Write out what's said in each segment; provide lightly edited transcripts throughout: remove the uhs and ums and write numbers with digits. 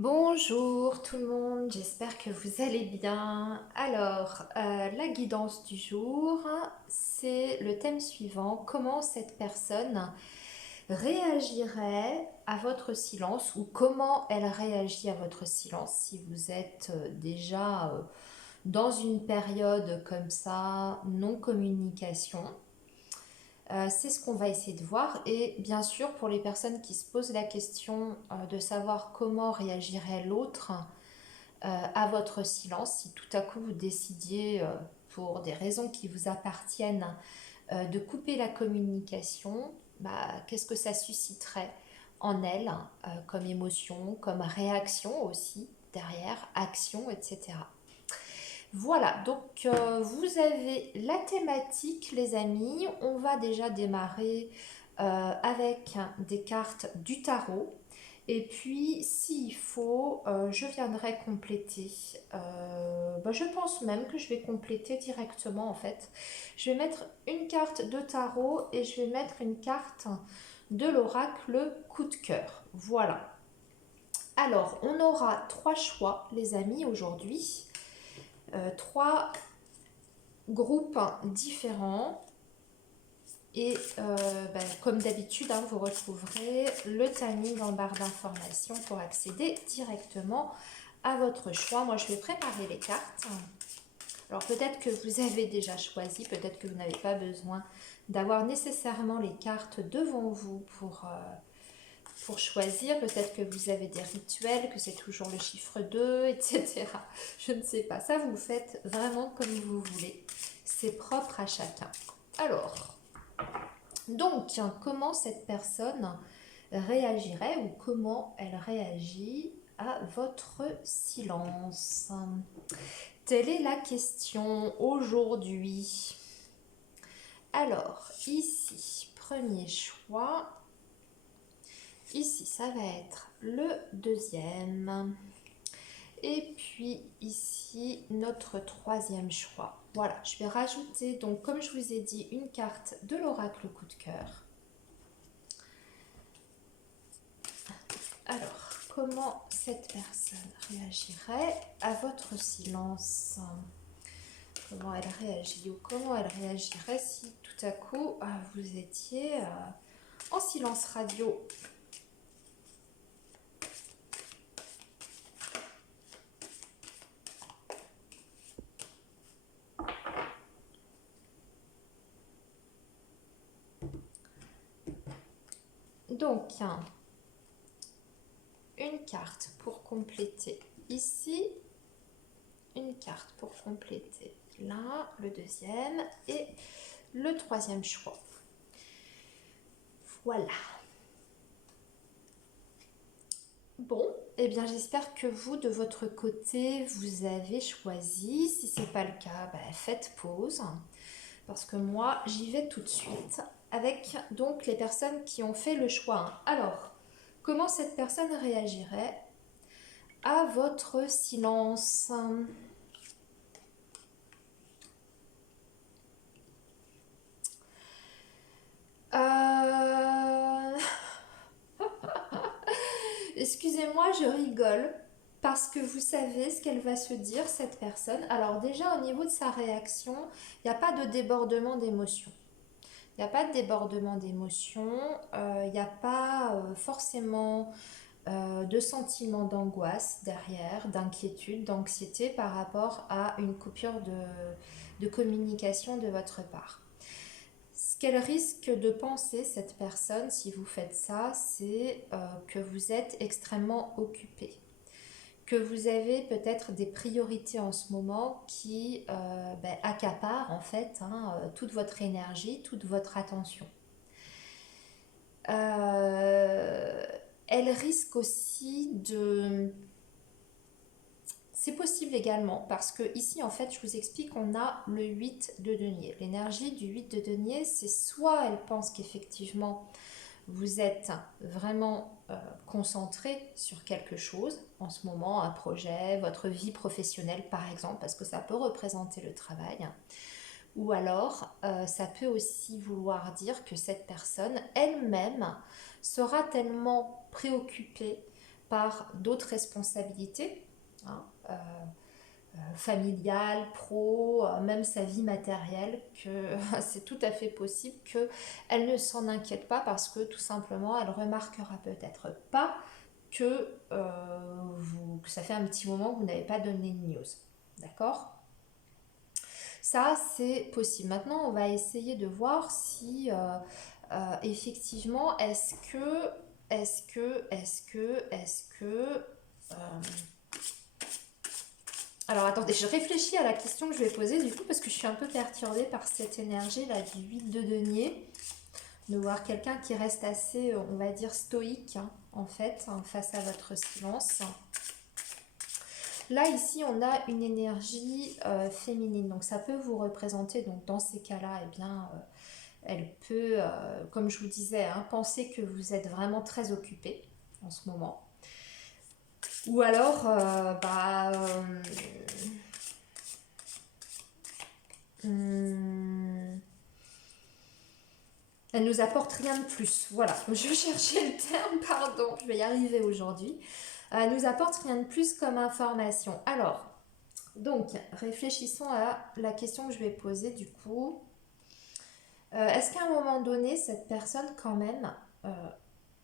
Bonjour tout le monde, j'espère que vous allez bien. Alors, la guidance du jour, c'est le thème suivant. Comment cette personne réagirait à votre silence ou comment elle réagit à votre silence si vous êtes déjà dans une période comme ça, non-communication. C'est ce qu'on va essayer de voir. Et bien sûr, pour les personnes qui se posent la question de savoir comment réagirait l'autre à votre silence, si tout à coup vous décidiez, pour des raisons qui vous appartiennent, de couper la communication, qu'est-ce que ça susciterait en elle comme émotion, comme réaction aussi derrière, action, etc. Voilà, donc vous avez la thématique, les amis. On va déjà démarrer avec des cartes du tarot. Et puis, s'il faut, je viendrai compléter. Je pense même que je vais compléter directement en fait. Je vais mettre une carte de tarot et je vais mettre une carte de l'oracle coup de cœur. Voilà. Alors, on aura trois choix, les amis, aujourd'hui. Trois groupes différents. Et comme d'habitude, vous retrouverez le timing en barre d'informations pour accéder directement à votre choix. Moi, je vais préparer les cartes. Alors peut-être que vous avez déjà choisi, peut-être que vous n'avez pas besoin d'avoir nécessairement les cartes devant vous pour choisir. Peut-être que vous avez des rituels, que c'est toujours le chiffre 2, etc. Je ne sais pas. Ça, vous faites vraiment comme vous voulez. C'est propre à chacun. Alors, donc, comment cette personne réagirait ou comment elle réagit à votre silence? Telle est la question aujourd'hui. Alors, ici, premier choix. Ici, ça va être le deuxième. Et puis ici, notre troisième choix. Voilà, je vais rajouter, donc comme je vous ai dit, une carte de l'oracle coup de cœur. Alors, comment cette personne réagirait à votre silence? Comment elle réagit ou comment elle réagirait si tout à coup vous étiez en silence radio? Donc, une carte pour compléter ici, une carte pour compléter là, le deuxième et le troisième choix. Voilà. Bon, eh bien j'espère que vous, de votre côté, vous avez choisi. Si ce n'est pas le cas, faites pause. Parce que moi, j'y vais tout de suite avec donc les personnes qui ont fait le choix. Alors, comment cette personne réagirait à votre silence? Euh... Excusez-moi, je rigole parce que vous savez ce qu'elle va se dire, cette personne. Alors déjà, au niveau de sa réaction, il n'y a pas de débordement d'émotions. Il n'y a pas de débordement d'émotions, il n'y a pas forcément de sentiments d'angoisse derrière, d'inquiétude, d'anxiété par rapport à une coupure de communication de votre part. Ce qu'elle risque de penser, cette personne, si vous faites ça, c'est que vous êtes extrêmement occupé, que vous avez peut-être des priorités en ce moment qui accaparent en fait toute votre énergie, toute votre attention. Euh, Elle risque aussi de... C'est possible également parce que ici en fait je vous explique on a le 8 de denier. L'énergie du 8 de denier, c'est soit elle pense qu'effectivement vous êtes vraiment concentré sur quelque chose en ce moment, un projet, votre vie professionnelle par exemple, parce que ça peut représenter le travail. Ou alors, ça peut aussi vouloir dire que cette personne elle-même sera tellement préoccupée par d'autres responsabilités, hein, familiale, pro, même sa vie matérielle, que c'est tout à fait possible qu'elle ne s'en inquiète pas parce que tout simplement elle remarquera peut-être pas que ça fait un petit moment que vous n'avez pas donné de news. D'accord? Ça, c'est possible. Maintenant, on va essayer de voir si effectivement, euh, alors attendez, je réfléchis à la question que je vais poser du coup parce que je suis un peu perturbée par cette énergie là du 8 de denier, de voir quelqu'un qui reste assez, on va dire, stoïque hein, en fait, hein, face à votre silence. Là, ici, on a une énergie féminine, donc ça peut vous représenter, donc dans ces cas-là, eh bien, elle peut, comme je vous disais, hein, penser que vous êtes vraiment très occupé en ce moment. Ou alors, elle nous apporte rien de plus. Voilà, je cherchais le terme, pardon, je vais y arriver aujourd'hui. Elle nous apporte rien de plus comme information. Alors, donc, réfléchissons à la question que je vais poser du coup. Est-ce qu'à un moment donné, cette personne quand même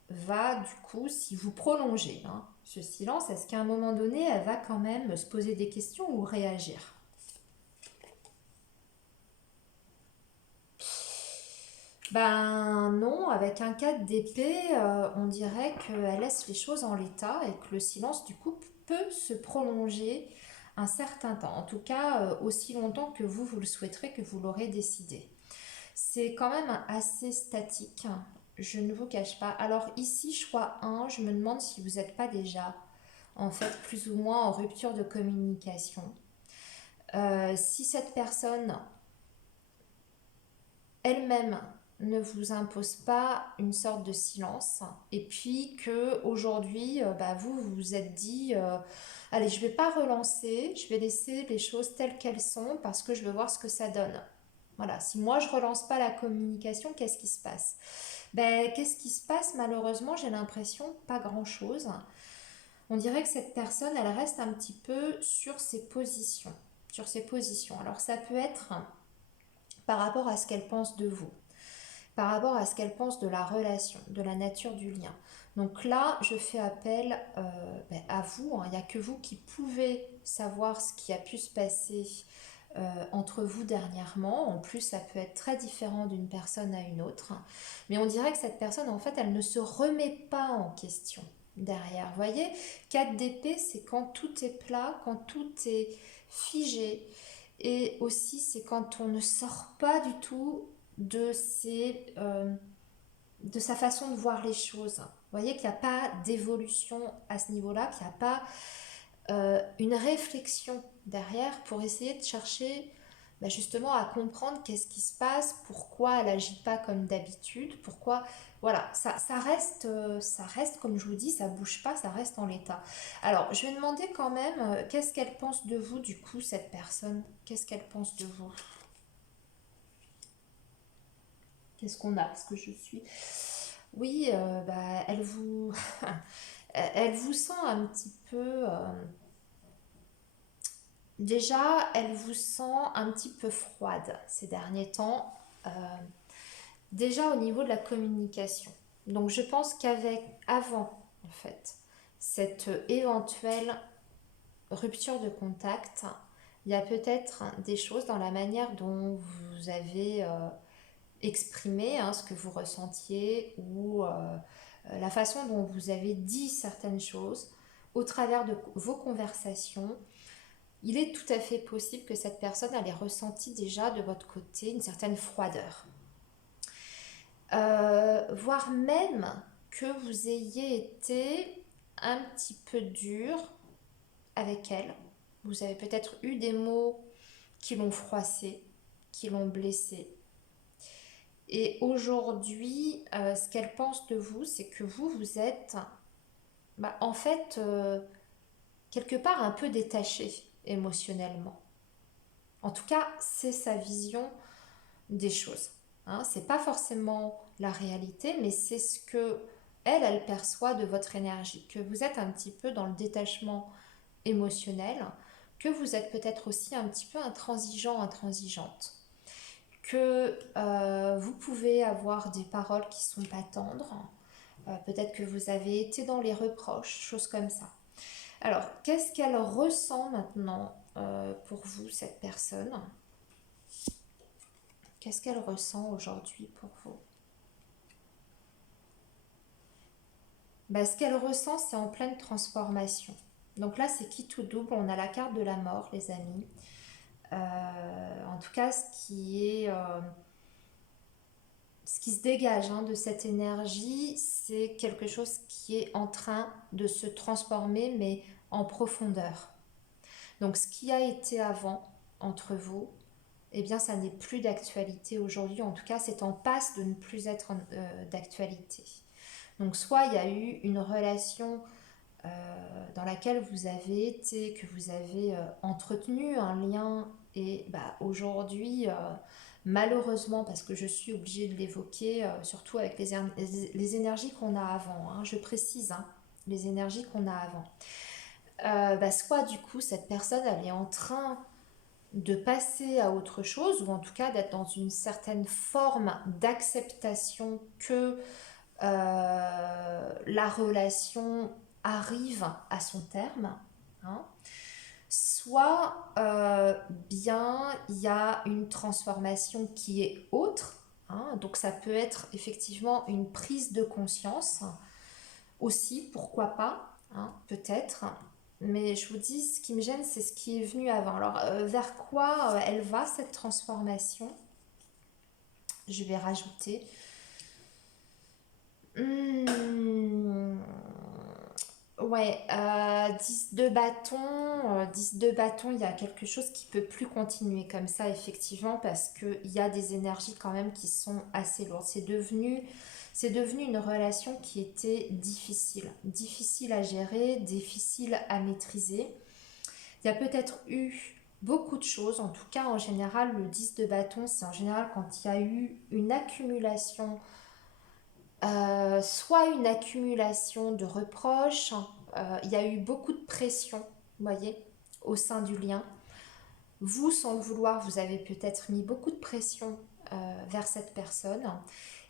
va du coup, si vous prolongez hein, ce silence, est-ce qu'à un moment donné, elle va quand même se poser des questions ou réagir? Ben non, avec un 4 d'épée, on dirait qu'elle laisse les choses en l'état et que le silence du coup peut se prolonger un certain temps. En tout cas, aussi longtemps que vous le souhaiterez, que vous l'aurez décidé. C'est quand même assez statique, je ne vous cache pas. Alors ici, choix 1, je me demande si vous n'êtes pas déjà en fait plus ou moins en rupture de communication. Si cette personne elle-même ne vous impose pas une sorte de silence et puis que aujourd'hui vous vous êtes dit allez, je vais pas relancer, je vais laisser les choses telles qu'elles sont parce que je veux voir ce que ça donne. Voilà, si moi je relance pas la communication, qu'est-ce qui se passe? Qu'est-ce qui se passe? Malheureusement, j'ai l'impression pas grand-chose. On dirait que cette personne, elle reste un petit peu sur ses positions. Sur ses positions. Alors ça peut être par rapport à ce qu'elle pense de vous, par rapport à ce qu'elle pense de la relation, de la nature du lien. Donc là, je fais appel à vous. Hein. Il n'y a que vous qui pouvez savoir ce qui a pu se passer entre vous dernièrement. En plus, ça peut être très différent d'une personne à une autre. Mais on dirait que cette personne, en fait, elle ne se remet pas en question derrière. Vous voyez, 4 d'épée, c'est quand tout est plat, quand tout est figé. Et aussi, c'est quand on ne sort pas du tout de sa façon de voir les choses. Vous voyez qu'il n'y a pas d'évolution à ce niveau-là, qu'il n'y a pas une réflexion derrière pour essayer de chercher justement à comprendre qu'est-ce qui se passe, pourquoi elle n'agit pas comme d'habitude, pourquoi... Voilà, ça reste, comme je vous dis, ça bouge pas, ça reste en l'état. Alors, je vais demander quand même, qu'est-ce qu'elle pense de vous, du coup, cette personne? Qu'est-ce qu'elle pense de vous? Qu'est-ce qu'on a? Parce que je suis... Oui, elle vous... elle vous sent un petit peu... Déjà, elle vous sent un petit peu froide ces derniers temps. Déjà au niveau de la communication. Donc je pense avant en fait, cette éventuelle rupture de contact, il y a peut-être des choses dans la manière dont vous avez exprimé hein, ce que vous ressentiez ou la façon dont vous avez dit certaines choses au travers de vos conversations. Il est tout à fait possible que cette personne ait ressenti déjà de votre côté une certaine froideur. Voire même que vous ayez été un petit peu dur avec elle. Vous avez peut-être eu des mots qui l'ont froissé, qui l'ont blessé. Et aujourd'hui, ce qu'elle pense de vous, c'est que vous êtes en fait quelque part un peu détaché émotionnellement. En tout cas, c'est sa vision des choses. Hein, c'est pas forcément la réalité, mais c'est ce que elle perçoit de votre énergie, que vous êtes un petit peu dans le détachement émotionnel, que vous êtes peut-être aussi un petit peu intransigeant, intransigeante, que vous pouvez avoir des paroles qui sont pas tendres, peut-être que vous avez été dans les reproches, choses comme ça. Alors, qu'est-ce qu'elle ressent maintenant pour vous, cette personne? Qu'est-ce qu'elle ressent aujourd'hui pour vous? Ben, ce qu'elle ressent, c'est en pleine transformation. Donc là, c'est qui tout double? On a la carte de la mort, les amis. En tout cas, ce qui se dégage de cette énergie, c'est quelque chose qui est en train de se transformer, mais en profondeur. Donc, ce qui a été avant entre vous, eh bien, ça n'est plus d'actualité aujourd'hui. En tout cas, c'est en passe de ne plus être d'actualité. Donc, soit il y a eu une relation dans laquelle vous avez été, que vous avez entretenu un lien, et aujourd'hui, malheureusement, parce que je suis obligée de l'évoquer, surtout avec les énergies qu'on a avant, je précise, les énergies qu'on a avant. Soit du coup, cette personne, elle est en train de passer à autre chose, ou en tout cas d'être dans une certaine forme d'acceptation que la relation arrive à son terme, hein. Soit bien il y a une transformation qui est autre, donc ça peut être effectivement une prise de conscience aussi, pourquoi pas, peut-être. Mais je vous dis, ce qui me gêne, c'est ce qui est venu avant. Alors, vers quoi elle va, cette transformation? Je vais rajouter. Hmm, Ouais, 10 de bâton, 10 de bâton, il y a quelque chose qui peut plus continuer comme ça, effectivement, parce qu'il y a des énergies quand même qui sont assez lourdes. C'est devenu une relation qui était difficile, difficile à gérer, difficile à maîtriser. Il y a peut-être eu beaucoup de choses, en tout cas en général, le 10 de bâton, c'est en général quand il y a eu une accumulation, soit une accumulation de reproches, il y a eu beaucoup de pression, vous voyez, au sein du lien. Vous, sans le vouloir, vous avez peut-être mis beaucoup de pression vers cette personne.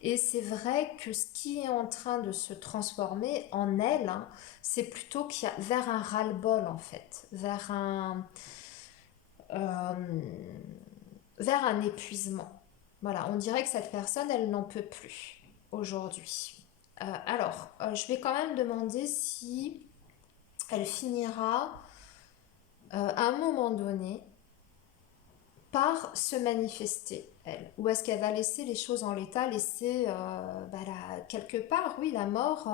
Et c'est vrai que ce qui est en train de se transformer en elle, c'est plutôt qu'il y a vers un ras-le-bol en fait, euh, vers un épuisement. Voilà, on dirait que cette personne, elle n'en peut plus aujourd'hui. Je vais quand même demander si elle finira à un moment donné par se manifester, elle. Ou est-ce qu'elle va laisser les choses en l'état, laisser quelque part, oui, la mort,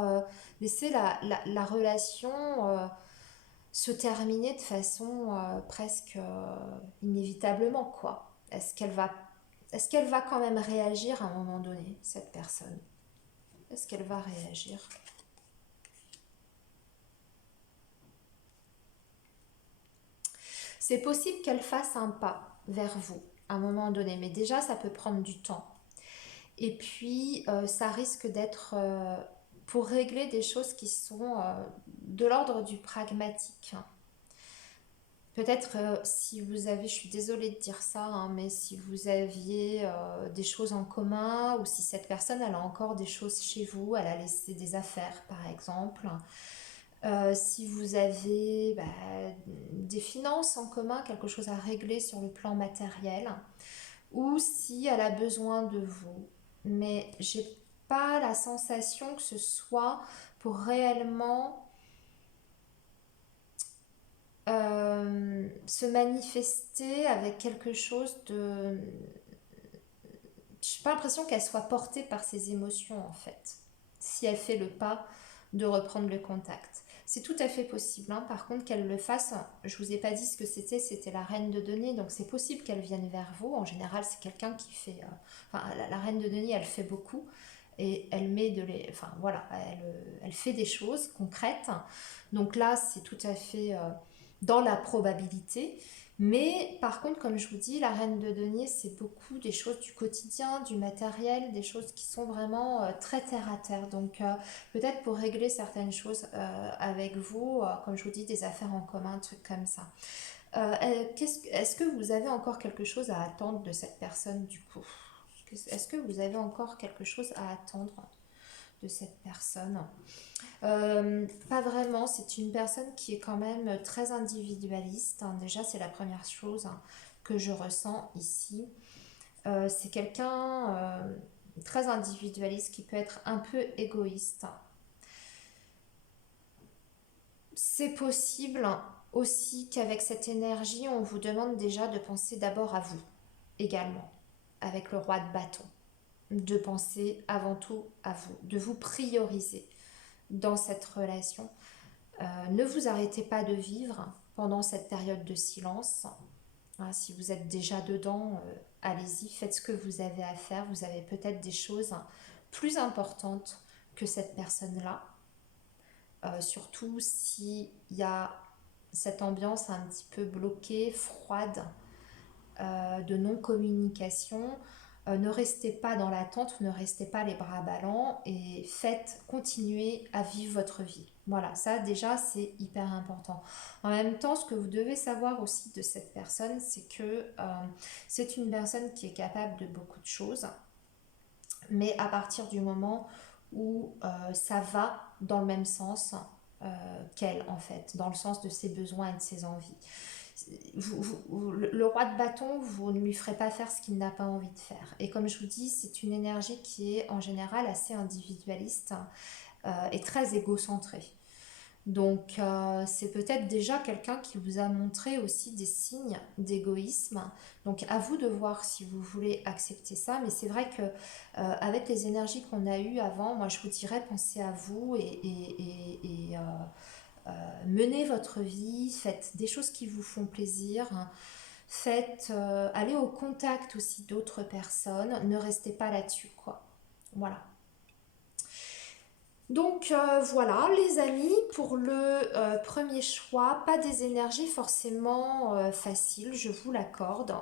laisser la relation se terminer de façon presque inévitablement, quoi. Est-ce qu'elle va quand même réagir à un moment donné, cette personne? Est-ce qu'elle va réagir? C'est possible qu'elle fasse un pas vers vous à un moment donné, mais déjà ça peut prendre du temps. Et puis ça risque d'être pour régler des choses qui sont de l'ordre du pragmatique. Peut-être si vous avez, je suis désolée de dire ça, mais si vous aviez des choses en commun, ou si cette personne elle a encore des choses chez vous, elle a laissé des affaires par exemple, si vous avez des finances en commun, quelque chose à régler sur le plan matériel, ou si elle a besoin de vous. Mais j'ai pas la sensation que ce soit pour réellement se manifester avec quelque chose de... J'ai pas l'impression qu'elle soit portée par ses émotions en fait, si elle fait le pas de reprendre le contact. C'est tout à fait possible, par contre qu'elle le fasse. Je vous ai pas dit ce que c'était la reine de denier, donc c'est possible qu'elle vienne vers vous. En général, c'est quelqu'un qui fait. La reine de denier, elle fait beaucoup et elle met enfin voilà, elle fait des choses concrètes. Donc là, c'est tout à fait dans la probabilité. Mais par contre, comme je vous dis, la reine de denier, c'est beaucoup des choses du quotidien, du matériel, des choses qui sont vraiment très terre à terre. Donc peut-être pour régler certaines choses avec vous, comme je vous dis, des affaires en commun, un truc comme ça. Est-ce que vous avez encore quelque chose à attendre de cette personne du coup? Est-ce que vous avez encore quelque chose à attendre de cette personne? Pas vraiment, c'est une personne qui est quand même très individualiste, hein. Déjà, c'est la première chose, hein, que je ressens ici. C'est quelqu'un très individualiste qui peut être un peu égoïste. C'est possible aussi qu'avec cette énergie, on vous demande déjà de penser d'abord à vous également, avec le roi de bâton. De penser avant tout à vous, de vous prioriser dans cette relation. Ne vous arrêtez pas de vivre pendant cette période de silence. Hein, si vous êtes déjà dedans, allez-y, faites ce que vous avez à faire. Vous avez peut-être des choses plus importantes que cette personne-là. Surtout s'il y a cette ambiance un petit peu bloquée, froide, de non-communication. Ne restez pas dans l'attente, ne restez pas les bras ballants et faites continuer à vivre votre vie. Voilà, ça déjà c'est hyper important. En même temps, ce que vous devez savoir aussi de cette personne, c'est que c'est une personne qui est capable de beaucoup de choses, mais à partir du moment où ça va dans le même sens qu'elle en fait, dans le sens de ses besoins et de ses envies. Le roi de bâton, vous ne lui ferez pas faire ce qu'il n'a pas envie de faire. Et comme je vous dis, c'est une énergie qui est en général assez individualiste et très égocentrée. Donc c'est peut-être déjà quelqu'un qui vous a montré aussi des signes d'égoïsme. Donc à vous de voir si vous voulez accepter ça. Mais c'est vrai que avec les énergies qu'on a eues avant, moi je vous dirais pensez à vous et menez votre vie, faites des choses qui vous font plaisir, faites, allez au contact aussi d'autres personnes, ne restez pas là-dessus, quoi. Voilà. Donc voilà les amis, pour le premier choix, pas des énergies forcément faciles, je vous l'accorde.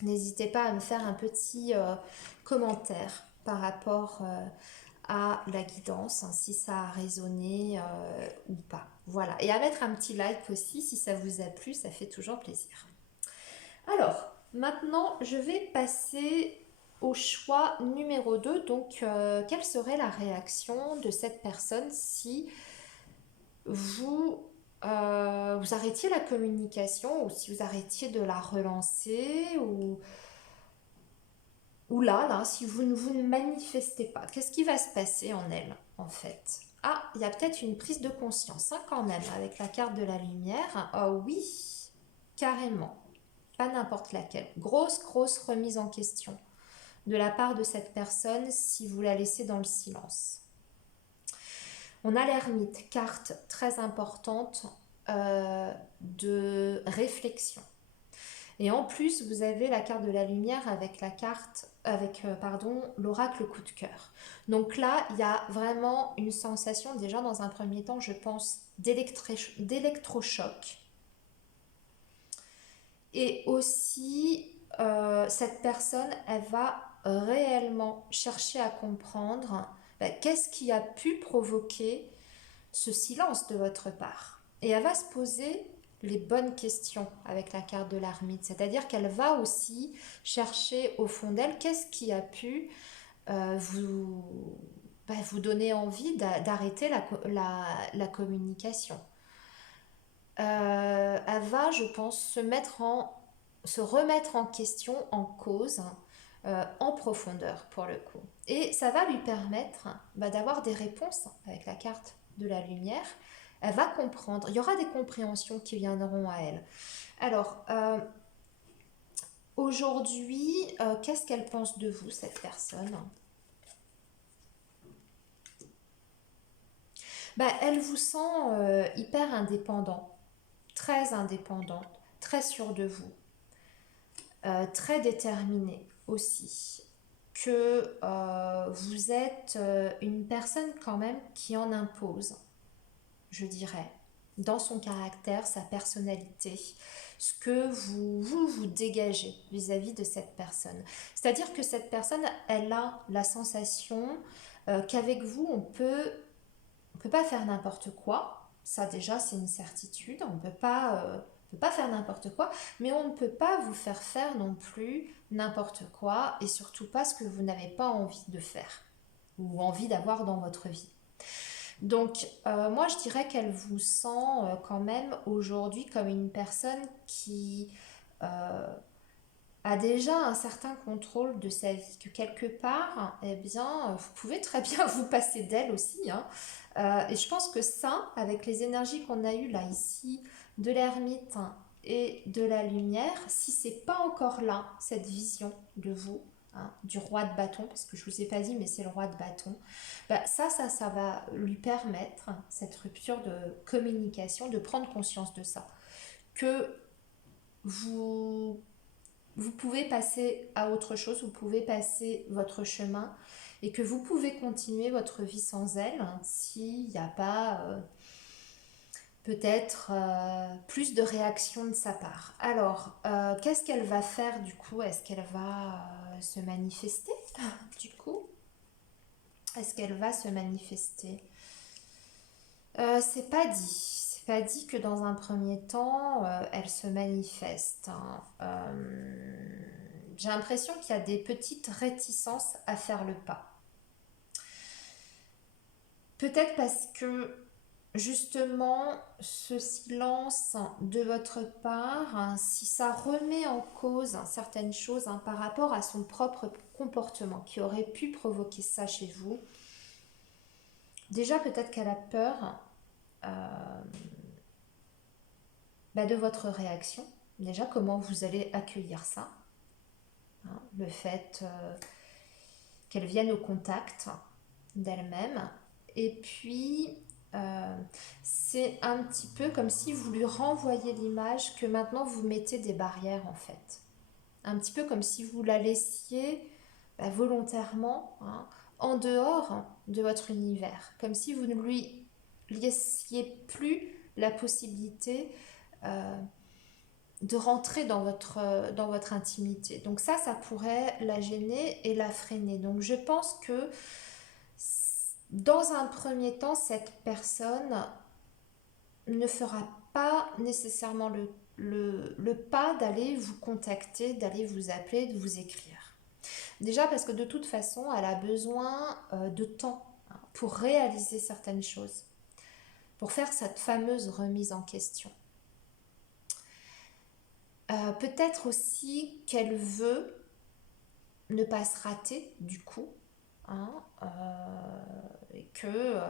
N'hésitez pas à me faire un petit commentaire par rapport à la guidance, hein, si ça a résonné ou pas. Voilà, et à mettre un petit like aussi si ça vous a plu, ça fait toujours plaisir. Alors, maintenant, je vais passer au choix numéro 2. Donc, quelle serait la réaction de cette personne si vous, vous arrêtiez la communication ou si vous arrêtiez de la relancer ou là, si vous ne manifestez pas, qu'est-ce qui va se passer en elle, en fait? Ah, il y a peut-être une prise de conscience, hein, quand même, avec la carte de la lumière. Oh oui, carrément. Pas n'importe laquelle. Grosse, grosse remise en question de la part de cette personne si vous la laissez dans le silence. On a l'ermite, carte très importante de réflexion. Et en plus, vous avez la carte de la lumière avec la carte, avec l'oracle coup de cœur. Donc là, il y a vraiment une sensation, déjà dans un premier temps, je pense, d'électrochoc. Et aussi, cette personne, elle va réellement chercher à comprendre qu'est-ce qui a pu provoquer ce silence de votre part. Et elle va se poser les bonnes questions avec la carte de l'ermite. C'est-à-dire qu'elle va aussi chercher au fond d'elle qu'est-ce qui a pu vous donner envie d'arrêter la communication. Elle va, je pense, se remettre en question, en cause, en profondeur pour le coup. Et ça va lui permettre d'avoir des réponses avec la carte de la lumière. Elle va comprendre, il y aura des compréhensions qui viendront à elle. Alors, aujourd'hui, qu'est-ce qu'elle pense de vous, cette personne? Elle vous sent hyper indépendante, très sûre de vous, très déterminée aussi. Que vous êtes une personne quand même qui en impose, je dirais. dans son caractère, sa personnalité, ce que vous dégagez vis-à-vis de cette personne. C'est-à-dire que cette personne, elle a la sensation qu'avec vous, on peut pas faire n'importe quoi. Ça déjà, c'est une certitude. On peut pas faire n'importe quoi, mais on ne peut pas vous faire faire non plus n'importe quoi et surtout pas ce que vous n'avez pas envie de faire ou envie d'avoir dans votre vie. Donc, moi, je dirais qu'elle vous sent quand même aujourd'hui comme une personne qui euh, a déjà un certain contrôle de sa vie, que quelque part, eh bien, vous pouvez très bien vous passer d'elle aussi, hein. Et je pense que ça, avec les énergies qu'on a eues là ici, de l'ermite et de la lumière, si c'est pas encore là, cette vision de vous, hein, du roi de bâton, parce que je vous ai pas dit, mais c'est le roi de bâton, bah, ça va lui permettre, cette rupture de communication, de prendre conscience de ça, que vous vous pouvez passer à autre chose, vous pouvez passer votre chemin et que vous pouvez continuer votre vie sans elle, hein, s'il n'y a pas peut-être plus de réaction de sa part. Alors, qu'est-ce qu'elle va faire du coup? Est-ce qu'elle va se manifester du coup? Est-ce qu'elle va se manifester? C'est pas dit. C'est pas dit que dans un premier temps, elle se manifeste, hein. J'ai l'impression qu'il y a des petites réticences à faire le pas. Peut-être parce que justement, ce silence de votre part, hein, si ça remet en cause certaines choses, hein, par rapport à son propre comportement qui aurait pu provoquer ça chez vous, déjà peut-être qu'elle a peur euh, bah, de votre réaction. Déjà, comment vous allez accueillir ça, hein, le fait qu'elle vienne au contact d'elle-même. Et puis, euh, c'est un petit peu comme si vous lui renvoyiez l'image que maintenant vous mettez des barrières en fait. Un petit peu comme si vous la laissiez bah, volontairement, hein, en dehors de votre univers. Comme si vous ne lui laissiez plus la possibilité euh, de rentrer dans votre intimité. Donc ça pourrait la gêner et la freiner. Donc je pense que dans un premier temps, cette personne ne fera pas nécessairement le pas d'aller vous contacter, d'aller vous appeler, de vous écrire. Déjà parce que de toute façon, elle a besoin de temps, hein, pour réaliser certaines choses, pour faire cette fameuse remise en question. Peut-être aussi qu'elle veut ne pas se rater du coup, hein, et que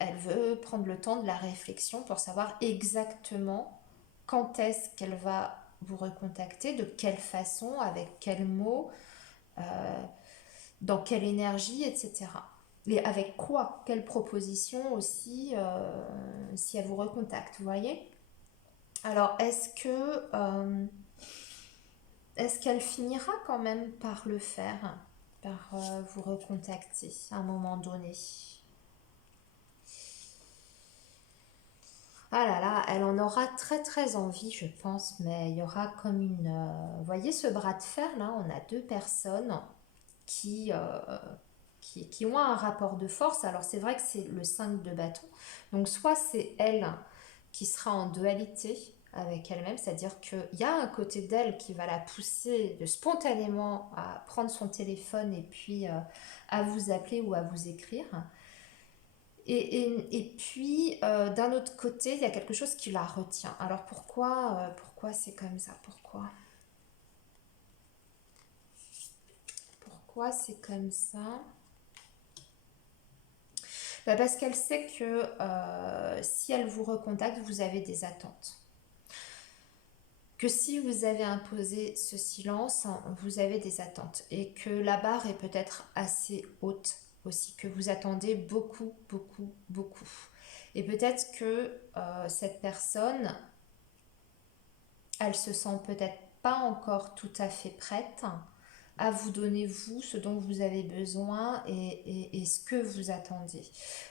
elle veut prendre le temps de la réflexion pour savoir exactement quand est-ce qu'elle va vous recontacter, de quelle façon, avec quels mots, euh, dans quelle énergie, etc. Et avec quoi, quelle proposition aussi, si elle vous recontacte, vous voyez. Alors, est-ce qu'elle finira quand même par le faire, par vous recontacter à un moment donné? Ah là là, elle en aura très très envie, je pense, mais il y aura comme une... vous voyez ce bras de fer là, on a deux personnes qui, qui ont un rapport de force. Alors c'est vrai que c'est le 5 de bâton. Donc soit c'est elle qui sera en dualité avec elle-même, c'est-à-dire qu'il y a un côté d'elle qui va la pousser de spontanément à prendre son téléphone et puis à vous appeler ou à vous écrire. Et puis, d'un autre côté, il y a quelque chose qui la retient. Alors pourquoi c'est comme ça? Pourquoi c'est comme ça? Bah, parce qu'elle sait que si elle vous recontacte, vous avez des attentes. Que si vous avez imposé ce silence, vous avez des attentes. Et que la barre est peut-être assez haute aussi, que vous attendez beaucoup, beaucoup, beaucoup. Et peut-être que cette personne, elle se sent peut-être pas encore tout à fait prête, à vous donner vous ce dont vous avez besoin et ce que vous attendez.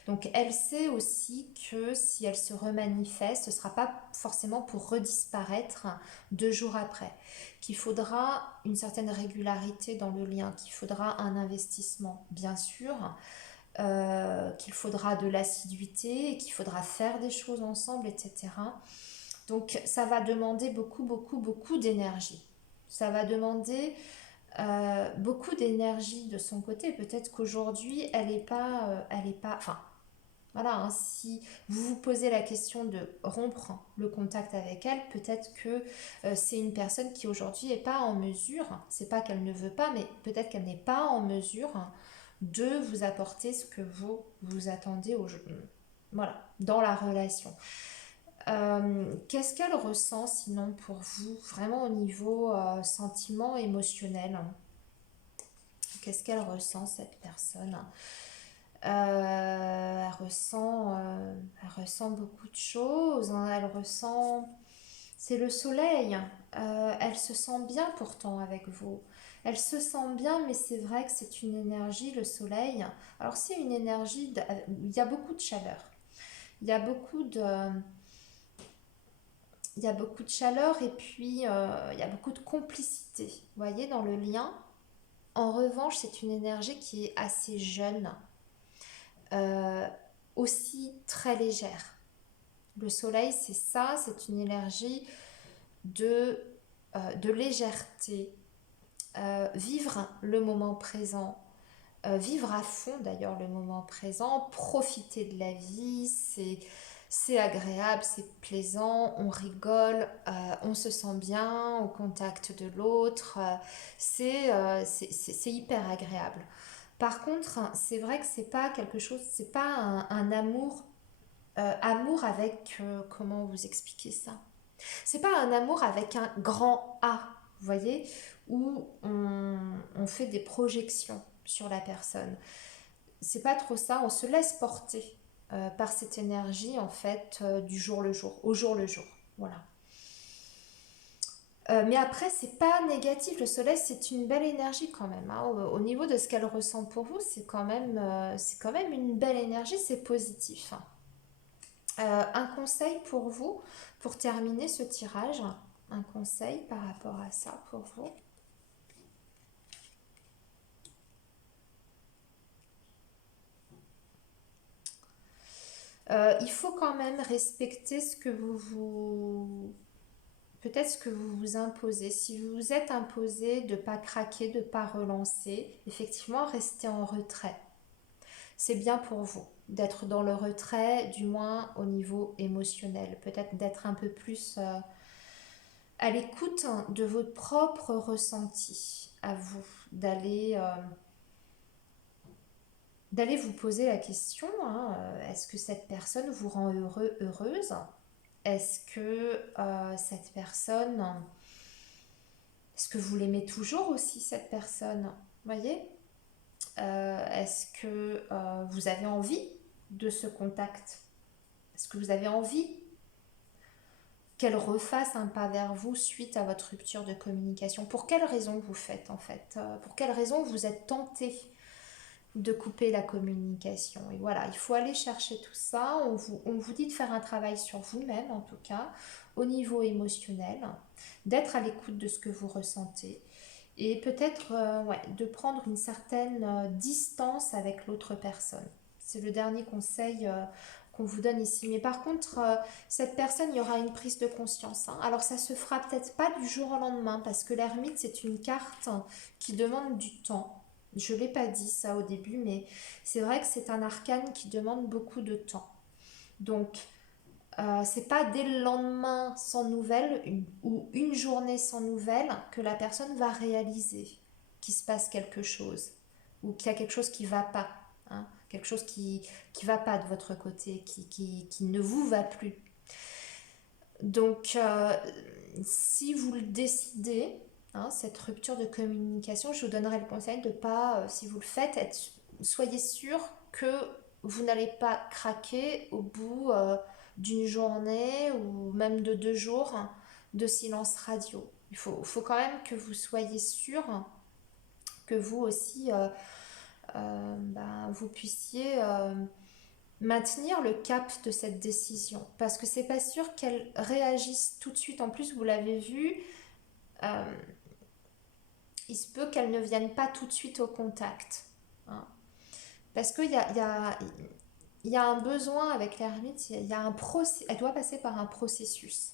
Donc elle sait aussi que si elle se remanifeste, ce ne sera pas forcément pour redisparaître 2 jours après, qu'il faudra une certaine régularité dans le lien, qu'il faudra un investissement, bien sûr, qu'il faudra de l'assiduité et qu'il faudra faire des choses ensemble, etc. Donc ça va demander beaucoup, beaucoup, beaucoup d'énergie. Ça va demander beaucoup d'énergie de son côté. Peut-être qu'aujourd'hui, elle est pas, enfin, voilà, hein, si vous vous posez la question de rompre le contact avec elle, peut-être que c'est une personne qui aujourd'hui n'est pas en mesure, c'est pas qu'elle ne veut pas, mais peut-être qu'elle n'est pas en mesure de vous apporter ce que vous attendez voilà, dans la relation. Qu'est-ce qu'elle ressent sinon pour vous, vraiment au niveau sentiment émotionnel? Qu'est-ce qu'elle ressent cette personne? Elle ressent beaucoup de choses, hein. Elle ressent, c'est le soleil. Elle se sent bien pourtant avec vous. Elle se sent bien, mais c'est vrai que c'est une énergie, le soleil. Alors c'est une énergie, il y a beaucoup de chaleur. Il y a beaucoup de, il y a beaucoup de chaleur et puis il y a beaucoup de complicité, vous voyez, dans le lien. En revanche, c'est une énergie qui est assez jeune, euh, aussi très légère. Le soleil, c'est ça, c'est une énergie de légèreté, vivre le moment présent, vivre à fond d'ailleurs le moment présent, profiter de la vie, c'est agréable, c'est plaisant, on rigole, on se sent bien au contact de l'autre, c'est hyper agréable. Par contre, c'est vrai que c'est pas quelque chose, c'est pas un amour, amour avec, comment vous expliquer ça? C'est pas un amour avec un grand A, vous voyez, où on fait des projections sur la personne. C'est pas trop ça, on se laisse porter par cette énergie en fait du jour le jour, au jour le jour. Voilà. Mais après, c'est pas négatif. Le soleil, c'est une belle énergie quand même, hein. Au niveau de ce qu'elle ressent pour vous, c'est quand même une belle énergie, c'est positif, hein. Un conseil pour vous, pour terminer ce tirage, un conseil par rapport à ça pour vous. Il faut quand même respecter ce que peut-être ce que vous vous imposez. Si vous vous êtes imposé de ne pas craquer, de ne pas relancer, effectivement, restez en retrait. C'est bien pour vous d'être dans le retrait, du moins au niveau émotionnel. Peut-être d'être un peu plus à l'écoute de votre propre ressenti, à vous, d'aller vous poser la question, hein, est-ce que cette personne vous rend heureuse? Est-ce que cette personne, est-ce que vous l'aimez toujours aussi cette personne? Vous voyez? Est-ce que vous avez envie de ce contact? Est-ce que vous avez envie qu'elle refasse un pas vers vous suite à votre rupture de communication? Pour quelle raison vous faites en fait? Pour quelle raison vous êtes tenté de couper la communication? Et voilà, il faut aller chercher tout ça. On vous dit de faire un travail sur vous-même en tout cas, au niveau émotionnel, d'être à l'écoute de ce que vous ressentez et peut-être ouais, de prendre une certaine distance avec l'autre personne. C'est le dernier conseil qu'on vous donne ici. Mais par contre, cette personne, il y aura une prise de conscience, hein. Alors ça se fera peut-être pas du jour au lendemain parce que l'ermite, c'est une carte qui demande du temps. Je ne l'ai pas dit ça au début, mais c'est vrai que c'est un arcane qui demande beaucoup de temps. Donc, c'est pas dès le lendemain sans nouvelles ou une journée sans nouvelles que la personne va réaliser qu'il se passe quelque chose ou qu'il y a quelque chose qui va pas, hein, quelque chose qui va pas de votre côté, qui ne vous va plus. Donc, si vous le décidez, hein, cette rupture de communication, je vous donnerai le conseil de pas, si vous le faites, soyez sûr que vous n'allez pas craquer au bout d'une journée ou même de 2 jours de silence radio. Il faut quand même que vous soyez sûr que vous aussi, ben, vous puissiez maintenir le cap de cette décision. Parce que c'est pas sûr qu'elle réagisse tout de suite. En plus, vous l'avez vu, euh, il se peut qu'elle ne vienne pas tout de suite au contact. Hein. Parce il y a un besoin avec l'ermite, il y a un elle doit passer par un processus.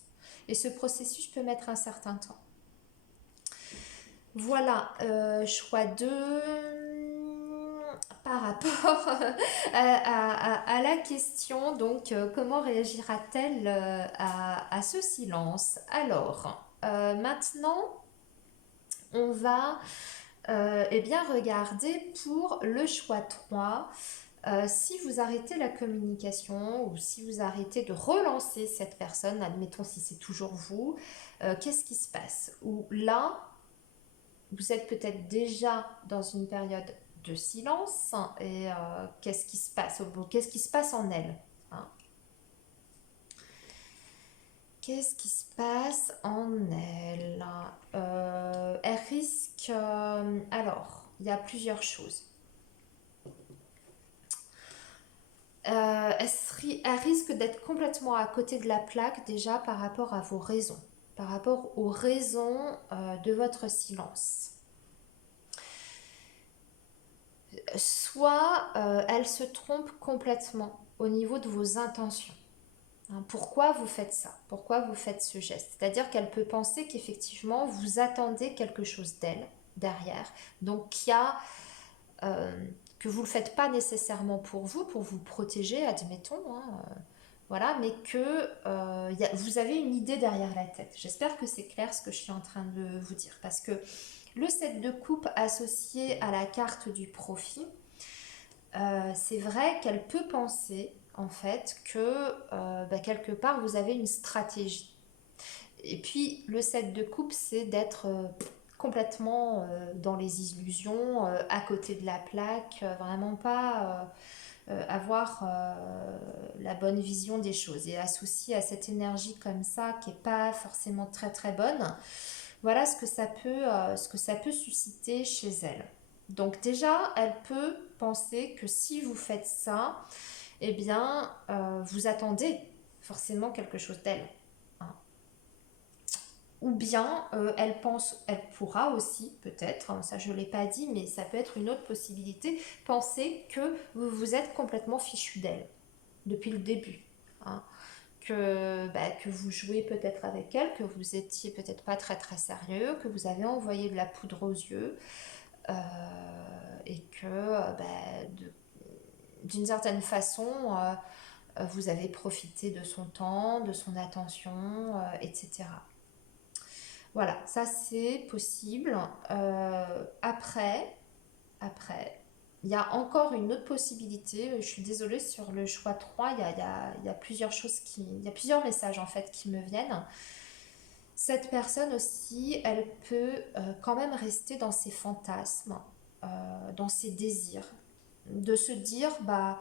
Et ce processus peut mettre un certain temps. Voilà, choix 2 par rapport à la question, donc comment réagira-t-elle à ce silence? Alors, maintenant, on va eh bien regarder pour le choix 3. Si vous arrêtez la communication ou si vous arrêtez de relancer cette personne, admettons si c'est toujours vous, qu'est-ce qui se passe? Ou là, vous êtes peut-être déjà dans une période de silence et qu'est-ce qui se passe qu'est-ce qui se passe en elle, hein? Qu'est-ce qui se passe en elle? Elle risque... alors, il y a plusieurs choses. Elle risque d'être complètement à côté de la plaque déjà par rapport à vos raisons, par rapport aux raisons de votre silence. Soit elle se trompe complètement au niveau de vos intentions. Hein, pourquoi vous faites ça? Pourquoi vous faites ce geste? C'est-à-dire qu'elle peut penser qu'effectivement vous attendez quelque chose d'elle derrière. Donc qu'il y a que vous ne le faites pas nécessairement pour vous protéger, admettons, hein, voilà, mais que vous avez une idée derrière la tête. J'espère que c'est clair ce que je suis en train de vous dire, parce que le 7 de coupe associé à la carte du profit, c'est vrai qu'elle peut penser en fait que quelque part vous avez une stratégie. Et puis le 7 de coupe, c'est d'être complètement dans les illusions, à côté de la plaque, vraiment pas avoir la bonne vision des choses. Et associé à cette énergie comme ça, qui n'est pas forcément très très bonne, voilà ce que ça peut susciter chez elle. Donc déjà, elle peut penser que si vous faites ça, eh bien, vous attendez forcément quelque chose d'elle. Hein. Ou bien elle pourra aussi, peut-être, hein, ça je ne l'ai pas dit, mais ça peut être une autre possibilité, penser que vous vous êtes complètement fichu d'elle depuis le début. Hein. Que vous jouez peut-être avec elle, que vous étiez peut-être pas très très sérieux, que vous avez envoyé de la poudre aux yeux, euh, et que d'une certaine façon, vous avez profité de son temps, de son attention, etc. Voilà, ça c'est possible. Après, il y a encore une autre possibilité. Je suis désolée sur le choix 3, il y a plusieurs choses il y a plusieurs messages en fait qui me viennent. Cette personne aussi, elle peut quand même rester dans ses fantasmes, dans ses désirs, de se dire bah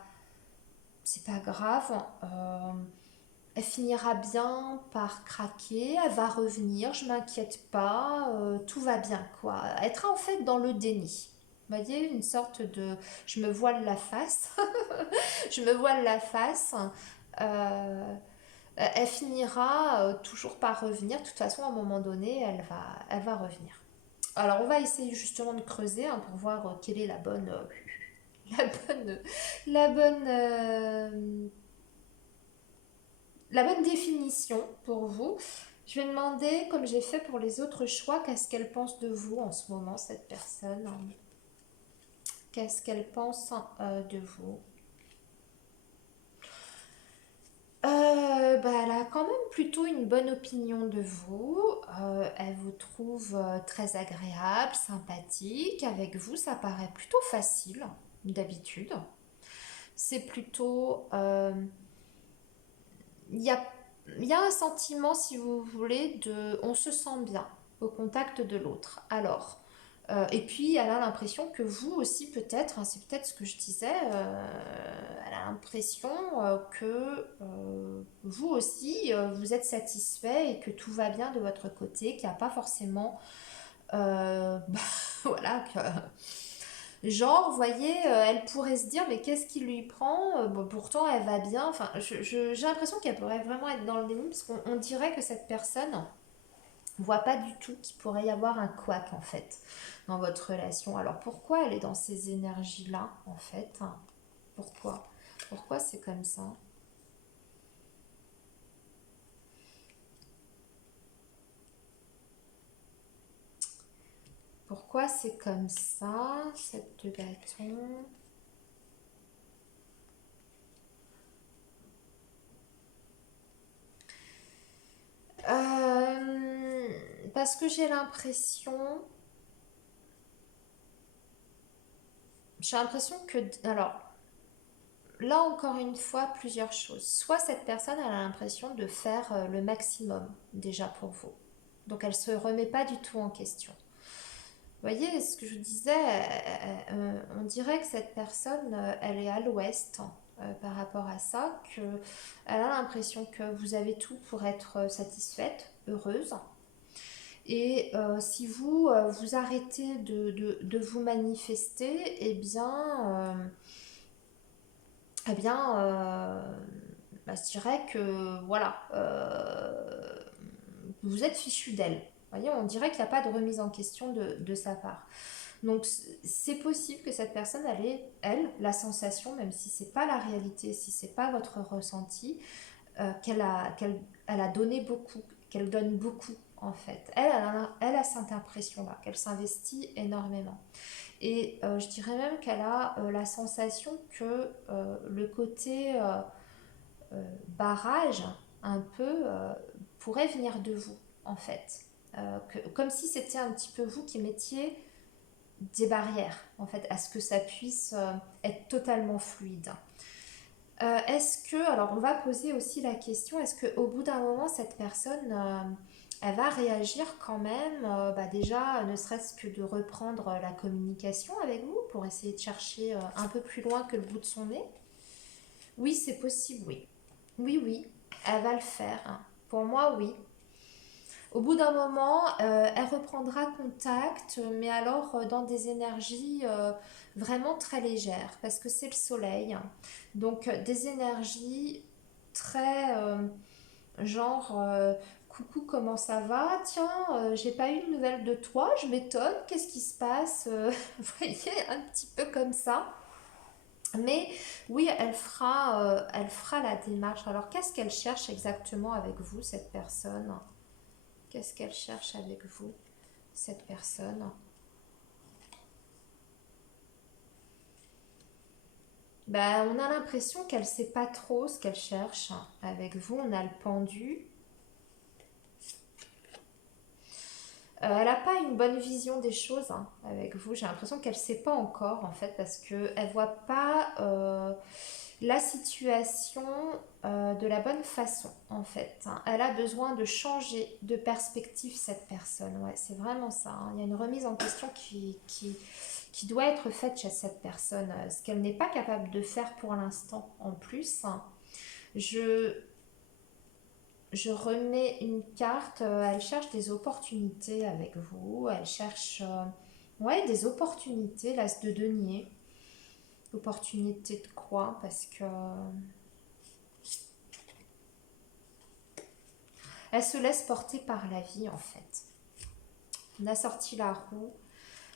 c'est pas grave, elle finira bien par craquer, elle va revenir, je m'inquiète pas, tout va bien quoi. Être en fait dans le déni. Vous voyez, une sorte de je me voile la face, je me voile la face. euh, Elle finira toujours par revenir. De toute façon, à un moment donné, elle va revenir. Alors, on va essayer justement de creuser hein, pour voir quelle est la bonne, la bonne, la bonne définition pour vous. Je vais demander, comme j'ai fait pour les autres choix, qu'est-ce qu'elle pense de vous en ce moment, cette personne. Qu'est-ce qu'elle pense de vous? Elle a quand même plutôt une bonne opinion de vous. Elle vous trouve très agréable, sympathique. Avec vous, ça paraît plutôt facile d'habitude. C'est plutôt... Il y a, il y a un sentiment, si vous voulez, de... On se sent bien au contact de l'autre. Alors, et puis, elle a l'impression que vous aussi, peut-être, hein, c'est peut-être ce que je disais, elle a l'impression que vous aussi, vous êtes satisfait et que tout va bien de votre côté, qu'il n'y a pas forcément bah, voilà, genre, vous voyez, elle pourrait se dire, mais qu'est-ce qui lui prend? Bon, pourtant, elle va bien. Enfin, j'ai l'impression qu'elle pourrait vraiment être dans le déni, parce qu'on dirait que cette personne voit pas du tout qu'il pourrait y avoir un couac, en fait, dans votre relation. Alors, pourquoi elle est dans ces énergies-là, en fait? Pourquoi? Pourquoi c'est comme ça? Pourquoi c'est comme ça, cette deux bâtons? Parce que j'ai l'impression que, alors, là encore une fois, plusieurs choses. Soit cette personne elle a l'impression de faire le maximum déjà pour vous. Donc elle se remet pas du tout en question. Vous voyez ce que je vous disais, on dirait que cette personne, elle est à l'ouest par rapport à ça, que elle a l'impression que vous avez tout pour être satisfaite, heureuse. Et si vous vous arrêtez de vous manifester, eh bien, bah, je dirais que voilà, vous êtes fichu d'elle. Vous voyez, on dirait qu'il n'y a pas de remise en question de sa part. Donc c'est possible que cette personne elle ait, elle, la sensation, même si c'est pas la réalité, si c'est pas votre ressenti, qu'elle a donné beaucoup, qu'elle donne beaucoup en fait. Elle a cette impression-là, qu'elle s'investit énormément. Et je dirais même qu'elle a la sensation que le côté barrage, un peu, pourrait venir de vous, en fait. Comme si c'était un petit peu vous qui mettiez des barrières, en fait, à ce que ça puisse être totalement fluide. Est-ce que, alors on va poser aussi la question, est-ce qu'au bout d'un moment, cette personne, elle va réagir quand même, bah déjà, ne serait-ce que de reprendre la communication avec vous pour essayer de chercher un peu plus loin que le bout de son nez? Oui, c'est possible, oui. Oui, oui, elle va le faire, hein. Pour moi, oui. Au bout d'un moment, elle reprendra contact, mais alors dans des énergies vraiment très légères, parce que c'est le soleil. Donc des énergies très genre coucou, comment ça va? Tiens, j'ai pas eu de nouvelles de toi, je m'étonne, qu'est-ce qui se passe? Vous voyez, un petit peu comme ça. Mais oui, elle fera la démarche. Alors qu'est-ce qu'elle cherche exactement avec vous, cette personne? Qu'est-ce qu'elle cherche avec vous, cette personne? Ben, on a l'impression qu'elle ne sait pas trop ce qu'elle cherche avec vous. On a le pendu. Elle n'a pas une bonne vision des choses avec vous. J'ai l'impression qu'elle ne sait pas encore, en fait, parce qu'elle ne voit pas la situation de la bonne façon, en fait, hein. Elle a besoin de changer de perspective, cette personne. Ouais, c'est vraiment ça, hein. Il y a une remise en question qui doit être faite chez cette personne, ce qu'elle n'est pas capable de faire pour l'instant en plus, hein. Je, je remets une carte, elle cherche des opportunités avec vous, elle cherche ouais, des opportunités, l'as de denier, opportunité de quoi? Parce que elle se laisse porter par la vie en fait. On a sorti la roue,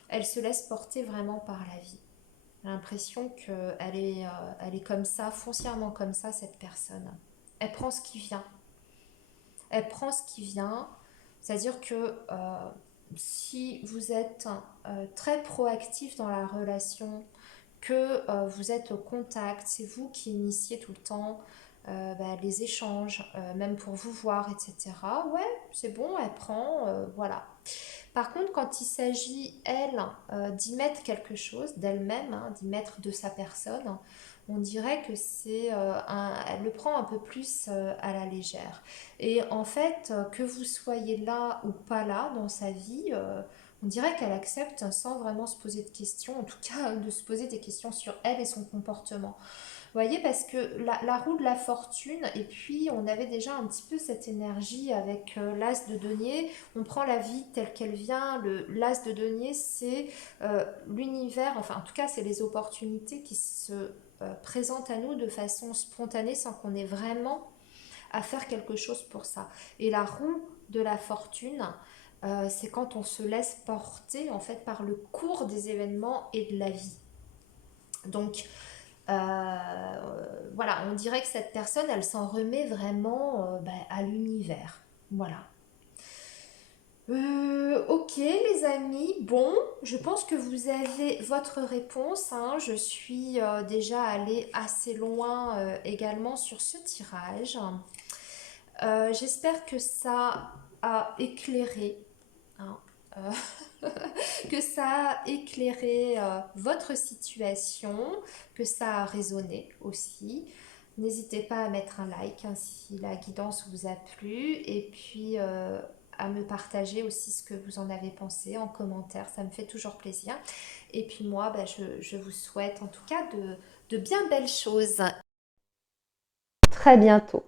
elle se laisse porter vraiment par la vie. J'ai l'impression elle est comme ça, foncièrement comme ça, cette personne. Elle prend ce qui vient. Elle prend ce qui vient. C'est-à-dire que si vous êtes très proactif dans la relation, que vous êtes au contact, c'est vous qui initiez tout le temps bah, les échanges, même pour vous voir, etc. Ouais, c'est bon, elle prend, voilà. Par contre, quand il s'agit, elle, d'y mettre quelque chose d'elle-même, hein, d'y mettre de sa personne, on dirait que elle le prend un peu plus à la légère. Et en fait, que vous soyez là ou pas là dans sa vie, on dirait qu'elle accepte sans vraiment se poser de questions, en tout cas de se poser des questions sur elle et son comportement. voyez, parce que la roue de la fortune, et puis on avait déjà un petit peu cette énergie avec l'as de denier, on prend la vie telle qu'elle vient, l'as de denier, c'est l'univers, enfin en tout cas c'est les opportunités qui se présentent à nous de façon spontanée sans qu'on ait vraiment à faire quelque chose pour ça. Et la roue de la fortune, c'est quand on se laisse porter en fait par le cours des événements et de la vie. Donc voilà, on dirait que cette personne, elle s'en remet vraiment à l'univers. Voilà. Ok les amis, bon, je pense que vous avez votre réponse, hein. Je suis déjà allée assez loin également sur ce tirage. J'espère que ça a éclairé, hein, que ça a éclairé votre situation, que ça a résonné aussi. N'hésitez pas à mettre un like hein, si la guidance vous a plu et puis à me partager aussi ce que vous en avez pensé en commentaire, ça me fait toujours plaisir. Et puis moi, je vous souhaite en tout cas de bien belles choses. Très bientôt.